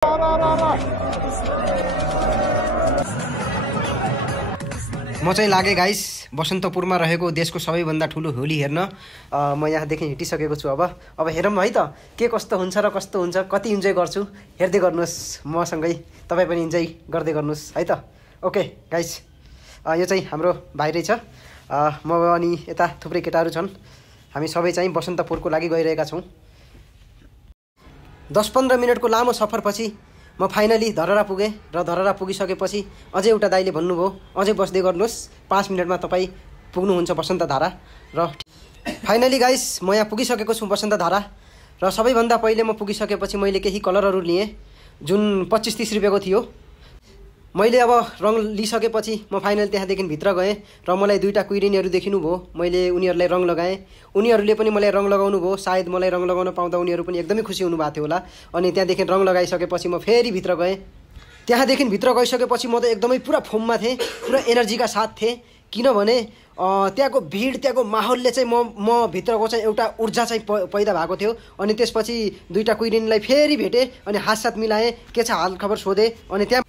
म चाहिँ लागे गाइस बसन्तपुरमा रहेको देशको सबैभन्दा ठुलो होली हेर्न। म यहाँदेखि हिँडिसकेको छु। अब हेरौँ है त के कस्तो हुन्छ र कस्तो हुन्छ, कति इन्जोय गर्छु हेर्दै गर्नुहोस् मसँगै, तपाईँ पनि इन्जोय गर्दै गर्नुहोस् है त। ओके गाइस, यो चाहिँ हाम्रो भाइ रहेछ, म अनि यता थुप्रै केटाहरू छन्। हामी सबै चाहिँ बसन्तपुरको लागि गइरहेका छौँ। 10-15 मिनटको लामो सफरपछि म फाइनली धरहरा पुगेँ र धरहरा पुगिसकेपछि अझै एउटा दाइले भन्नुभयो अझै बस्दै गर्नुहोस्, 5 मिनटमा तपाईँ पुग्नुहुन्छ बसन्तधारा। र फाइनली गाइस म यहाँ पुगिसकेको छु बसन्तधारा। र सबैभन्दा पहिले म पुगिसकेपछि मैले केही कलरहरू लिएँ जुन 25-30 रुपियाँको थियो। मैले अब रङ लिइसकेपछि म फाइनल त्यहाँदेखि भित्र गएँ र मलाई दुईवटा कुइरिनीहरू देखिनुभयो। मैले उनीहरूलाई रङ लगाएँ, उनीहरूले पनि मलाई रङ लगाउनु भयो। सायद मलाई रङ लगाउन पाउँदा उनीहरू पनि एकदमै खुसी हुनुभएको थियो होला। अनि त्यहाँदेखि रङ लगाइसकेपछि म फेरि भित्र गएँ। त्यहाँदेखि भित्र गइसकेपछि म त एकदमै पुरा फोममा थिएँ, पुरा एनर्जीका साथ थिएँ। किनभने त्यहाँको भिड, त्यहाँको माहौलले चाहिँ म भित्रको चाहिँ एउटा ऊर्जा चाहिँ पैदा भएको थियो। अनि त्यसपछि दुईवटा कुइरिनीलाई फेरि भेटेँ अनि हातसाथ मिलाएँ, के छ हालखबर सोधेँ। अनि त्यहाँ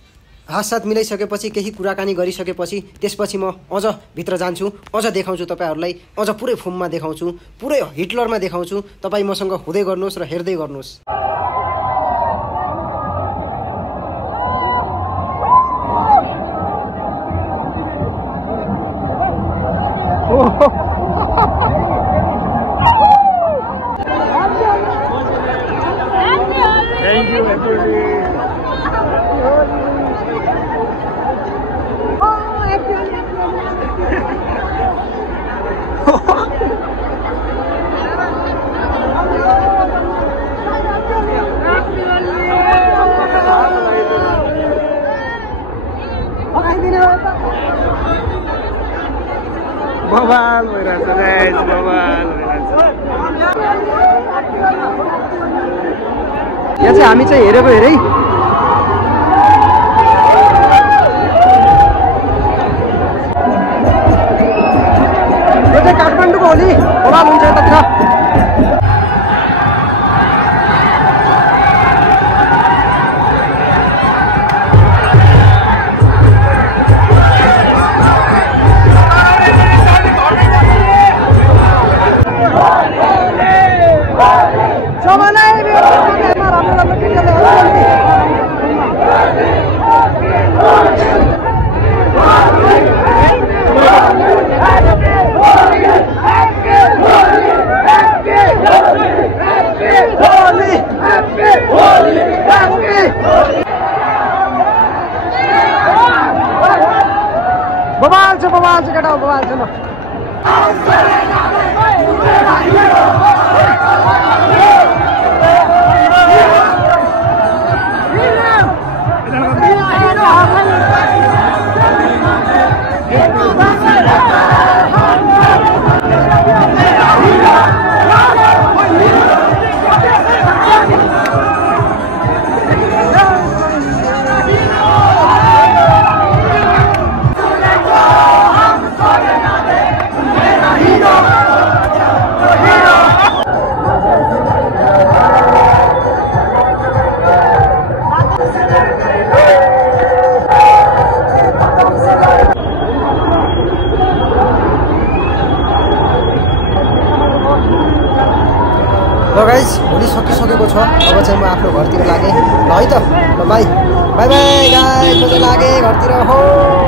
हातसाथ मिलाइसकेपछि केही कुराकानी गरिसकेपछि त्यसपछि म अझ भित्र जान्छु, अझ देखाउँछु तपाईँहरूलाई, अझ पुरै फोममा देखाउँछु, पुरै हिटलरमा देखाउँछु। तपाईँ मसँग हुँदै गर्नुहोस् र हेर्दै गर्नुहोस्। बवाल भइरहेछ गाइस, बवाल भइरहेछ। यहाँ चाहिँ हामी चाहिँ हेरेको हेरै यो चाहिँ काठमाडौँको होली बवाल हुन्छ यतातिर। बवाल छ केटा, बवाल छ न। ल गाइस, होली सकिसकेको छ। अब चाहिँ म आफ्नो घरतिर लागेँ ल है त। ल बाई बाई बाई गाइस, म चाहिँ लागेँ घरतिर हो।